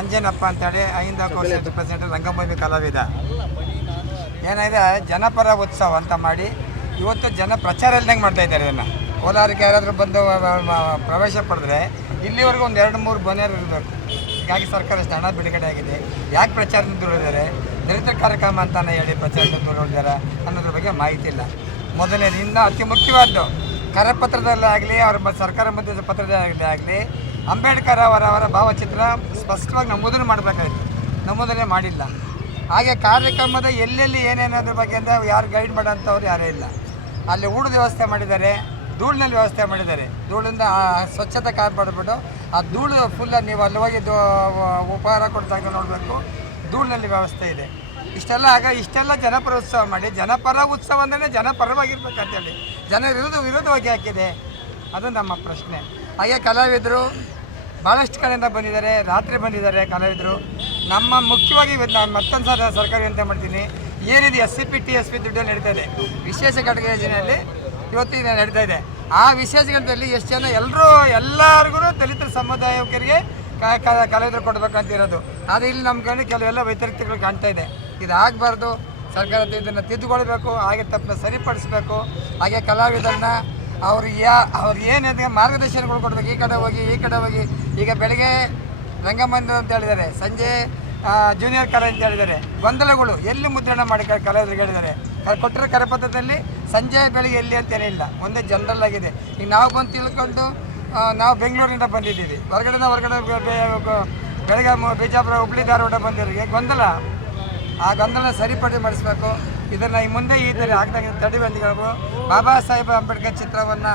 ಅಂಜನಪ್ಪ ಅಂತೇಳಿ ಐಂದ ಕೋಶ ಪ್ರೆಸಿಡೆಂಟ್ ರಂಗಭೂಮಿ ಕಲಾವಿದ. ಏನಿದೆ ಜನಪರ ಉತ್ಸವ ಅಂತ ಮಾಡಿ ಇವತ್ತು ಜನ ಪ್ರಚಾರ ಇಲ್ದಂಗೆ ಮಾಡ್ತಾ ಇದ್ದಾರೆ ಇದನ್ನು. ಕೋಲಾರಕ್ಕೆ ಯಾರಾದರೂ ಬಂದು ಪ್ರವೇಶ ಪಡೆದ್ರೆ ಇಲ್ಲಿವರೆಗೂ ಒಂದು ಎರಡು ಮೂರು ಬನಿಯರ್ ಇರಬೇಕು. ಹೀಗಾಗಿ ಸರ್ಕಾರ ಅಷ್ಟು ಹಣ ಬಿಡುಗಡೆ ಆಗಿದೆ ಯಾಕೆ ಪ್ರಚಾರದಿಂದ ದೂರಿದ್ದಾರೆ ದಲಿತ ಕಾರ್ಯಕ್ರಮ ಅಂತಾನೆ ಹೇಳಿ ಪ್ರಚಾರದಿಂದ ದೂರಿದ್ದಾರೆ ಅನ್ನೋದ್ರ ಬಗ್ಗೆ ಮಾಹಿತಿ ಇಲ್ಲ. ಮೊದಲನೇದು ಇನ್ನು ಅತಿ ಮುಖ್ಯವಾದ್ದು ಕರಪತ್ರದಲ್ಲೇ ಆಗಲಿ ಅವ್ರ ಸರ್ಕಾರ ಮಧ್ಯದ ಪತ್ರದಲ್ಲೇ ಆಗಲಿ ಅಂಬೇಡ್ಕರ್ ಅವರ ಅವರ ಭಾವಚಿತ್ರ ಸ್ಪಷ್ಟವಾಗಿ ನಮೂದನೆ ಮಾಡಬೇಕಾಗಿತ್ತು. ನಮೂದನೆ ಮಾಡಿಲ್ಲ. ಹಾಗೆ ಕಾರ್ಯಕ್ರಮದ ಎಲ್ಲೆಲ್ಲಿ ಏನೇನೋದ್ರ ಬಗ್ಗೆ ಅಂದರೆ ಯಾರು ಗೈಡ್ ಮಾಡೋಂಥವ್ರು ಯಾರೇ ಇಲ್ಲ. ಅಲ್ಲಿ ಊಟದ ವ್ಯವಸ್ಥೆ ಮಾಡಿದ್ದಾರೆ, ಧೂಳಿನಲ್ಲಿ ವ್ಯವಸ್ಥೆ ಮಾಡಿದ್ದಾರೆ. ಧೂಳಿಂದ ಸ್ವಚ್ಛತೆ ಮಾಡಿಬಿಟ್ಟು ಆ ಧೂಳು ಫುಲ್ಲ ನೀವು ಅಲ್ಲಿ ಹೋಗಿ ಉಪಹಾರ ಕೊಡ್ತಾಗ ನೋಡಬೇಕು. ಧೂಳಿನಲ್ಲಿ ವ್ಯವಸ್ಥೆ ಇದೆ. ಇಷ್ಟೆಲ್ಲ ಆಗ ಇಷ್ಟೆಲ್ಲ ಜನಪರ ಉತ್ಸವ ಮಾಡಿ, ಜನಪರ ಉತ್ಸವ ಅಂದರೆ ಜನಪರವಾಗಿರ್ಬೇಕಂತೇಳಿ ಜನ ವಿರುದ್ಧ ವಿರೋಧವಾಗಿ ಹಾಕಿದೆ. ಅದು ನಮ್ಮ ಪ್ರಶ್ನೆ. ಹಾಗೆ ಕಲಾವಿದರು ಭಾಳಷ್ಟು ಕಡೆಯಿಂದ ಬಂದಿದ್ದಾರೆ, ರಾತ್ರಿ ಬಂದಿದ್ದಾರೆ ಕಲಾವಿದರು. ನಮ್ಮ ಮುಖ್ಯವಾಗಿ ಇವತ್ತು ನಾನು ಮತ್ತೊಂದು ಸಲ ಸರ್ಕಾರಿ ಅಂತ ಮಾಡ್ತೀನಿ. ಏನಿದೆ S C P T S P ದುಡ್ಡು ನಡೀತಾ ಇದೆ. ವಿಶೇಷ ಘಟಕ ಯೋಜನೆಯಲ್ಲಿ ಇವತ್ತು ಇದು ನಡೀತಾ ಇದೆ. ಆ ವಿಶೇಷ ಘಟಕದಲ್ಲಿ ಎಷ್ಟು ಜನ ಎಲ್ಲರೂ ಎಲ್ಲರಿಗೂ ದಲಿತ ಸಮುದಾಯಕರಿಗೆ ಕಲಾವಿದರು ಕೊಡಬೇಕಂತ ಇರೋದು. ಆದರೆ ಇಲ್ಲಿ ನಮ್ಮ ಕಡೆ ಕೆಲವೆಲ್ಲ ವ್ಯತಿರಿಕ್ತಗಳು ಕಾಣ್ತಾ ಇದೆ. ಇದಾಗಬಾರ್ದು ಸರ್ಕಾರ ಇದನ್ನು ತಿದ್ದುಕೊಳ್ಬೇಕು, ಹಾಗೆ ತಪ್ಪನ್ನ ಸರಿಪಡಿಸ್ಬೇಕು. ಹಾಗೆ ಕಲಾವಿದರನ್ನ ಅವ್ರು ಯಾ ಅವ್ರು ಏನಿದೆ ಮಾರ್ಗದರ್ಶನಗಳು ಕೊಡ್ಬೇಕು. ಈ ಕಡೆ ಹೋಗಿ, ಈ ಕಡೆ ಹೋಗಿ. ಈಗ ಬೆಳಗ್ಗೆ ರಂಗಮಂದಿರ ಅಂತ ಹೇಳಿದ್ದಾರೆ. ಸಂಜೆ ಜೂನಿಯರ್ ಕಲೆ ಅಂತ ಹೇಳಿದ್ದಾರೆ. ಗೊಂದಲಗಳು. ಎಲ್ಲಿ ಮುದ್ರಣ ಮಾಡಿ ಕಲಾವಿದರಿಗೆ ಹೇಳಿದ್ದಾರೆ? ಕೊಟ್ಟಿರೋ ಕರಪತ್ರದಲ್ಲಿ ಸಂಜೆ ಬೆಳಗ್ಗೆ ಎಲ್ಲಿ ಅಂತ ಏನಿಲ್ಲ. ಒಂದೇ ಜನರಲ್ ಆಗಿದೆ. ಈಗ ನಾವು ಬಂದು ತಿಳ್ಕೊಂಡು ನಾವು ಬೆಂಗಳೂರಿನಿಂದ ಬಂದಿದ್ದೀವಿ. ಹೊರಗಡೆನ ಹೊರಗಡೆ ಬೆಳಗ್ಗೆ ಬಿಜಾಪುರ, ಹುಬ್ಳಿ, ಧಾರವಾಡ ಬಂದಿರೋರಿಗೆ ಗೊಂದಲ. ಆ ಗೊಂದಲ ಸರಿಪಡಿ ಮಾಡಿಸ್ಬೇಕು ಇದನ್ನು ಮುಂದೆ ಈ ಥರ ಬಂದಿಗಳು ಬಾಬಾ ಸಾಹೇಬ್ ಅಂಬೇಡ್ಕರ್ ಚಿತ್ರವನ್ನು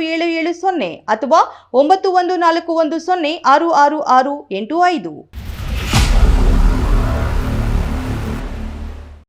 ಏಳು ಏಳು ಸೊನ್ನೆ ಅಥವಾ ಒಂಬತ್ತು ಒಂದು ನಾಲ್ಕು ಒಂದು ಸೊನ್ನೆ ಆರು ಆರು ಆರು ಎಂಟು ಐದು.